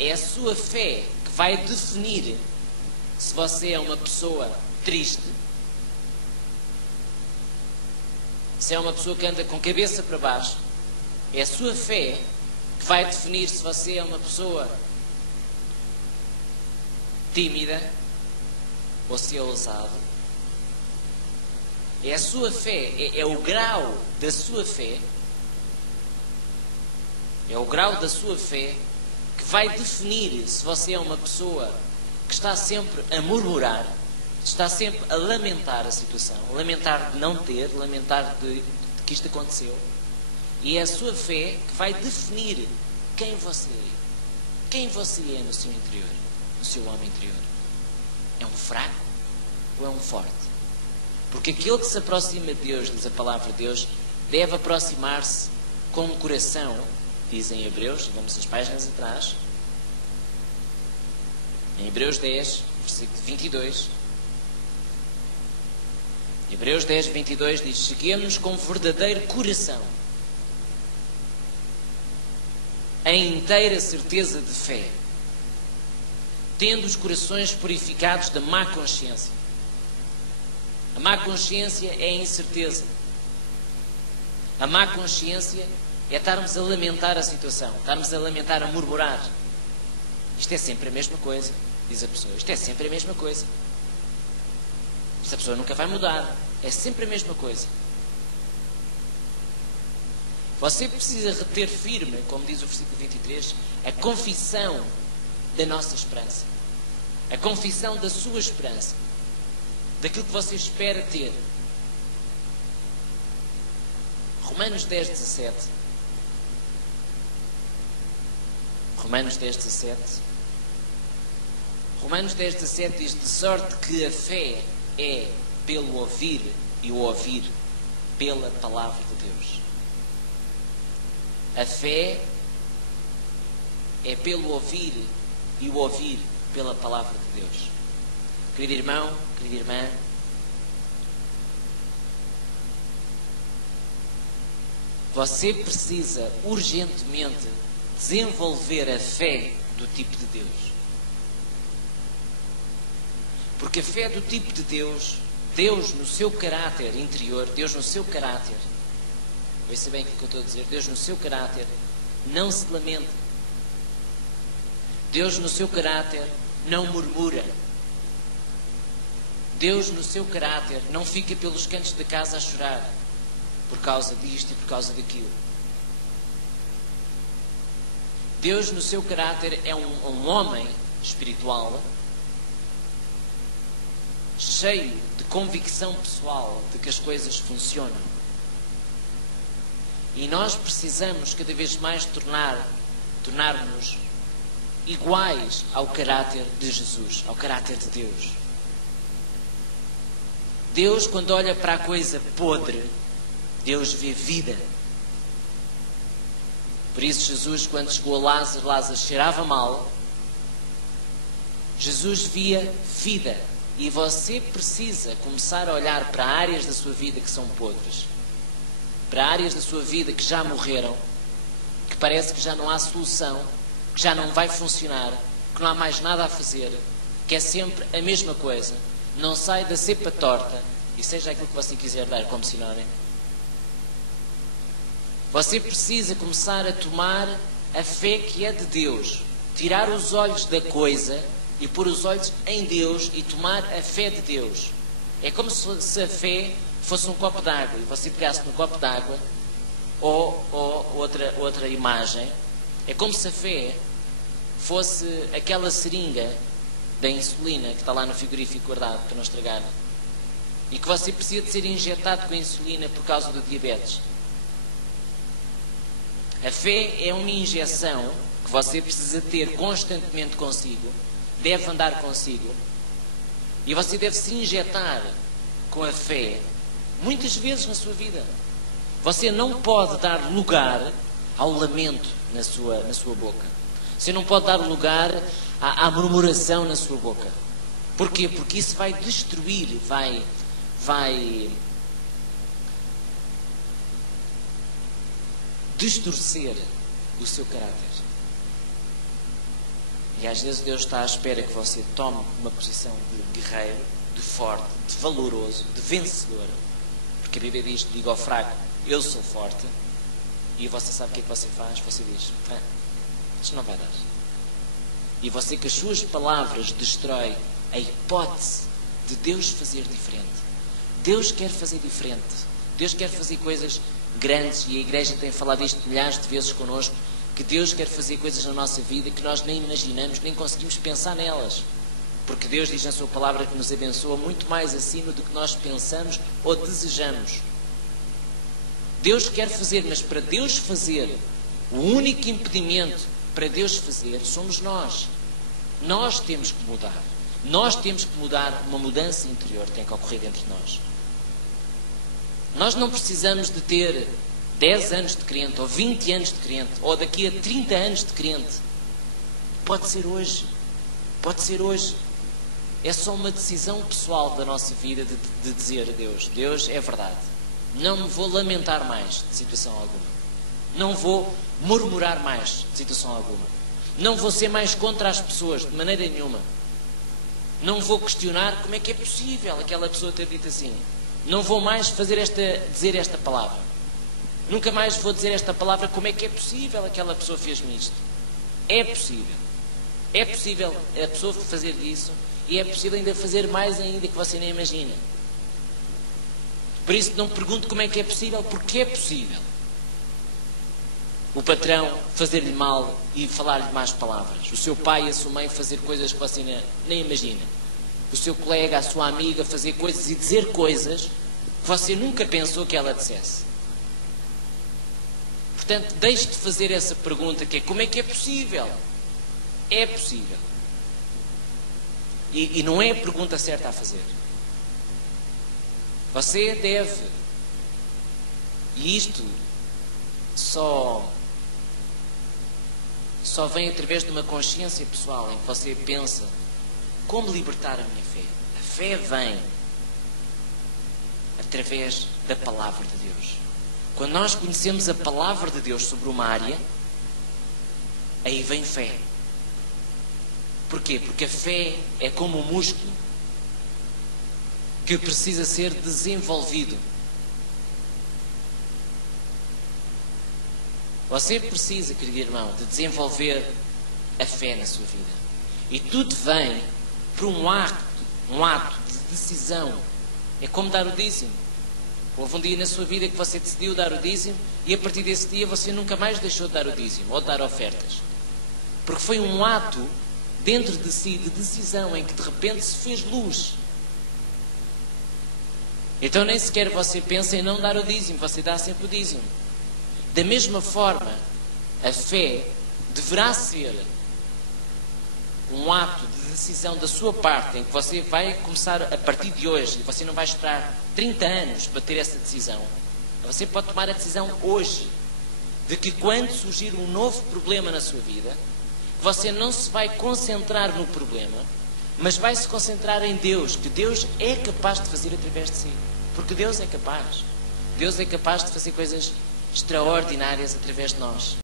É a sua fé que vai definir se você é uma pessoa triste, se é uma pessoa que anda com a cabeça para baixo. É a sua fé que vai definir se você é uma pessoa tímida ou se é ousado. É a sua fé, é o grau da sua fé, é o grau da sua fé que vai definir se você é uma pessoa que está sempre a murmurar, está sempre a lamentar a situação, lamentar de não ter, lamentar de que isto aconteceu. E é a sua fé que vai definir quem você é no seu interior, no seu homem interior. É um fraco ou é um forte? Porque aquele que se aproxima de Deus, diz a palavra de Deus, deve aproximar-se com um coração, dizem em Hebreus, vamos as páginas atrás, em Hebreus 10, versículo 22, Hebreus 10, 22 diz: cheguemos com verdadeiro coração, em inteira certeza de fé, tendo os corações purificados da má consciência. A má consciência é a incerteza. A má consciência é estarmos a lamentar a situação, estarmos a lamentar, a murmurar. Isto é sempre a mesma coisa, diz a pessoa. Isto é sempre a mesma coisa. Esta pessoa nunca vai mudar. É sempre a mesma coisa. Você precisa reter firme, como diz o versículo 23, a confissão da nossa esperança. A confissão da sua esperança. Daquilo que você espera ter. Romanos 10, 17. Romanos 10, 17. Romanos 10, 17 diz: de sorte que a fé é pelo ouvir e o ouvir pela palavra de Deus. A fé é pelo ouvir e o ouvir pela palavra de Deus. Querido irmão, querida irmã, você precisa urgentemente desenvolver a fé do tipo de Deus. Porque a fé do tipo de Deus, Deus no seu caráter interior, Deus no seu caráter, ouça bem o que eu estou a dizer, Deus no seu caráter não se lamenta. Deus no seu caráter não murmura. Deus no seu caráter não fica pelos cantos da casa a chorar por causa disto e por causa daquilo. Deus no seu caráter é um homem espiritual cheio de convicção pessoal de que as coisas funcionam. E nós precisamos cada vez mais tornar-nos iguais ao caráter de Jesus, ao caráter de Deus. Deus, quando olha para a coisa podre, Deus vê vida. Por isso Jesus, quando chegou a Lázaro, Lázaro cheirava mal, Jesus via vida. E você precisa começar a olhar para áreas da sua vida que são podres, para áreas da sua vida que já morreram, que parece que já não há solução, que já não vai funcionar, que não há mais nada a fazer, que é sempre a mesma coisa, não sai da cepa torta, e seja aquilo que você quiser dar como sinónimo. Você precisa começar a tomar a fé que é de Deus, tirar os olhos da coisa e pôr os olhos em Deus e tomar a fé de Deus. É como se a fé fosse um copo d'água e você pegasse no copo d'água ou outra imagem. É como se a fé fosse aquela seringa da insulina que está lá no frigorífico guardado para não estragar e que você precisa de ser injetado com a insulina por causa do diabetes. A fé é uma injeção que você precisa ter constantemente consigo, deve andar consigo, e você deve se injetar com a fé muitas vezes na sua vida. Você não pode dar lugar ao lamento na sua boca. Você não pode dar lugar à murmuração na sua boca. Porquê? Porque isso vai destruir, vai distorcer o seu caráter. E às vezes Deus está à espera que você tome uma posição de guerreiro, de forte, de valoroso, de vencedor. Porque a Bíblia diz: diga ao fraco, eu sou forte. E você sabe o que é que você faz? Você diz: isto não vai dar. E você, com as suas palavras, destrói a hipótese de Deus fazer diferente. Deus quer fazer diferente. Deus quer fazer coisas grandes, e a Igreja tem falado isto milhares de vezes connosco, que Deus quer fazer coisas na nossa vida que nós nem imaginamos, nem conseguimos pensar nelas. Porque Deus diz na sua palavra que nos abençoa muito mais acima do que nós pensamos ou desejamos. Deus quer fazer, mas para Deus fazer, o único impedimento para Deus fazer somos nós. Nós temos que mudar. Nós temos que mudar, uma mudança interior tem que ocorrer dentro de nós. Nós não precisamos de ter 10 anos de crente, ou 20 anos de crente, ou daqui a 30 anos de crente. Pode ser hoje. Pode ser hoje. É só uma decisão pessoal da nossa vida de dizer a Deus: Deus, é verdade. Não me vou lamentar mais de situação alguma. Não vou murmurar mais de situação alguma. Não vou ser mais contra as pessoas, de maneira nenhuma. Não vou questionar como é que é possível aquela pessoa ter dito assim. Não vou mais dizer esta palavra. Nunca mais vou dizer esta palavra: como é que é possível aquela pessoa fez-me isto. É possível. É possível a pessoa fazer isso, e é possível ainda fazer mais ainda que você nem imagina. Por isso não pergunto como é que é possível, porque é possível. O patrão fazer-lhe mal e falar-lhe más palavras. O seu pai e a sua mãe fazer coisas que você nem imagina. O seu colega, a sua amiga fazer coisas e dizer coisas que você nunca pensou que ela dissesse. Portanto, deixe de fazer essa pergunta que é: como é que é possível? É possível. E não é a pergunta certa a fazer. Você deve, e isto só vem através de uma consciência pessoal em que você pensa: como libertar a minha fé? A fé vem através da palavra de Deus. Quando nós conhecemos a palavra de Deus sobre uma área, aí vem fé. Porquê? Porque a fé é como um músculo que precisa ser desenvolvido. Você precisa, querido irmão, de desenvolver a fé na sua vida. E tudo vem por um ato de decisão. É como dar o dízimo. Houve um dia na sua vida que você decidiu dar o dízimo, e a partir desse dia você nunca mais deixou de dar o dízimo ou de dar ofertas. Porque foi um ato dentro de si de decisão em que de repente se fez luz. Então nem sequer você pensa em não dar o dízimo, você dá sempre o dízimo. Da mesma forma, a fé deverá ser um ato de decisão da sua parte, em que você vai começar a partir de hoje, e você não vai esperar 30 anos para ter essa decisão. Você pode tomar a decisão hoje, de que quando surgir um novo problema na sua vida, você não se vai concentrar no problema, mas vai se concentrar em Deus, que Deus é capaz de fazer através de si. Porque Deus é capaz. Deus é capaz de fazer coisas extraordinárias através de nós.